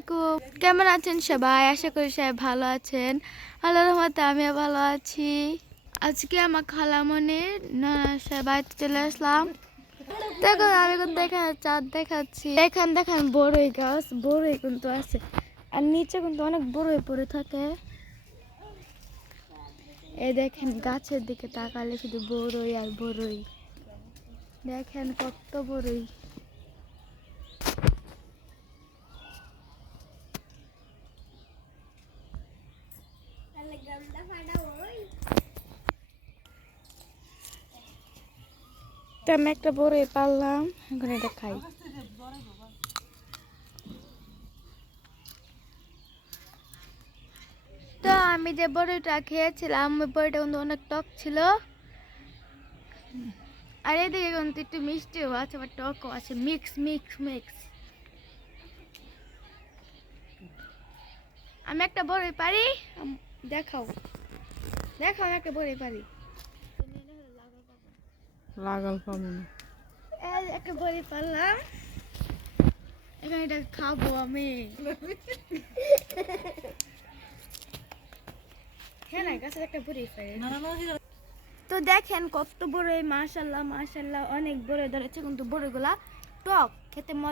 আলাইকুম, কেমন আছেন সবাই? আশা করি সবাই ভালো আছেন। আল্লাহর রহমতে আমিও ভালো আছি। আজকে আমার খালামণির বাড়িতে চলে আসলাম। দেখুন আমি কিন্তু এখানে চাঁদ দেখাচ্ছি। দেখেন বড়ই গাছ, বড়ই কিন্তু আছে আর নিচে কিন্তু অনেক বড়ই পড়ে থাকে। এই দেখেন গাছের দিকে তাকালে শুধু বড়ই আর বড়ই। দেখেন কত বড়ই। তো আমি একটা বড়ই পারলাম, এখন এটা খাই। তো আমি যে বড়িটা খেয়েছিলাম ওই বড়িটা কিন্তু অনেক টক ছিল, আর এদিকে কিন্তু একটু মিষ্টিও আছে আবার টকও আছে, মিক্স মিক্স মিক্স। আমি একটা বড়ি পারি, দেখাও দেখাও আমি একটা বড়ি পারি। লাগাল পাবো না। এই একটা বড়ি পারলাম, এখন এটা খাবো আমি। হ্যাঁ না গাছের একটা বড়ি পারি। তো দেখেন কত বড়, মাশাআল্লাহ মাশাআল্লাহ অনেক বড় ধরেছে, কিন্তু বড়িগুলা টক, খেতে মজা।